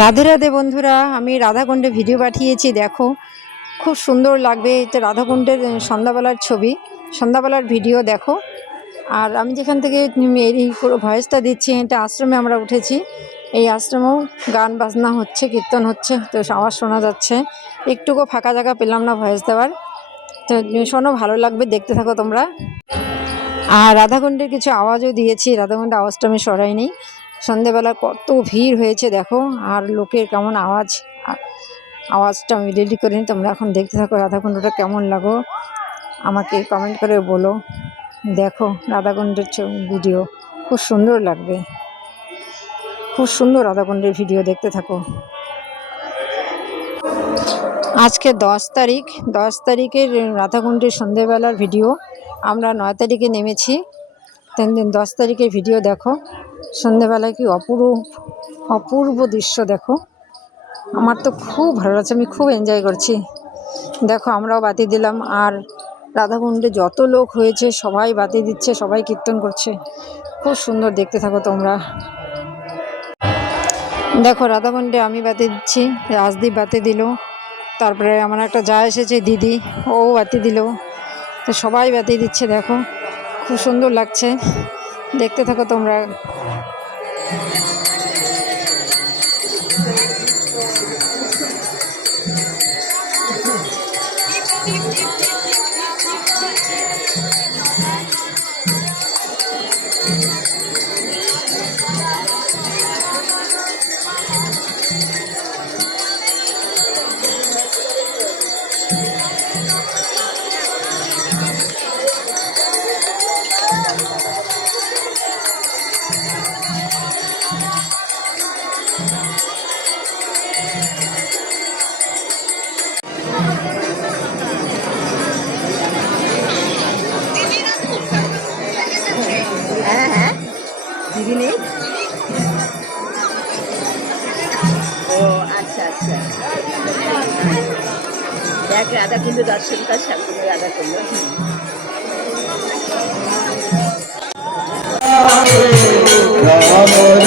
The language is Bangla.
রাধে রাধে বন্ধুরা, আমি রাধাকুণ্ডে ভিডিও পাঠিয়েছি। দেখো, খুব সুন্দর লাগবে। এটা রাধাকুণ্ডের সন্ধ্যাবেলার ছবি, সন্ধ্যাবেলার ভিডিও দেখো। আর আমি যেখান থেকে এই পুরো ভয়েসটা দিচ্ছি, এটা আশ্রমে আমরা উঠেছি। এই আশ্রমেও গান বাজনা হচ্ছে, কীর্তন হচ্ছে, তো আওয়াজ শোনা যাচ্ছে। একটুকু ফাঁকা জায়গা পেলাম না ভয়েস দেওয়ার। তো শোনো, ভালো লাগবে, দেখতে থাকো তোমরা। আর রাধাকুণ্ডের কিছু আওয়াজও দিয়েছি, রাধাকুণ্ডের আওয়াজটা আমি সরাইনি। সন্ধেবেলা কত ভিড় হয়েছে দেখো, আর লোকের কেমন আওয়াজ। আওয়াজটা আমি রেডি করিনি, তোমরা এখন দেখতে থাকো। রাধাকুণ্ডটা কেমন লাগো আমাকে কমেন্ট করে বলো। দেখো রাধাকুণ্ডের ভিডিও, খুব সুন্দর লাগবে, খুব সুন্দর রাধাকুণ্ডের ভিডিও, দেখতে থাকো। আজকে 10 তারিখ, 10 তারিখের রাধাকুণ্ডের সন্ধেবেলার ভিডিও। আমরা 9 তারিখে নেমেছি, 10 তারিখের ভিডিও দেখো। সন্ধেবেলায় কি অপূর্ব দৃশ্য দেখো। আমার তো খুব ভালো লাগছে, আমি খুব এনজয় করছি। দেখো, আমরাও বাতি দিলাম। আর রাধাকুণ্ডে যত লোক হয়েছে সবাই বাতি দিচ্ছে, সবাই কীর্তন করছে, খুব সুন্দর, দেখতে থাকো তোমরা। দেখো রাধাকুণ্ডে আমি বাতি দিচ্ছি, রাজদীপ বাতি দিল, তারপরে আমার একটা যা এসেছে দিদি, ও বাতি দিল। তো সবাই বাতি দিচ্ছে, দেখো খুব সুন্দর লাগছে, দেখতে থাকো তোমরা। হ্যাঁ হ্যাঁ, দিদি নেই। ও আচ্ছা আচ্ছা, দেখ রাধাকুণ্ড দর্শন কর, সামনে রাধাকুণ্ড। রাম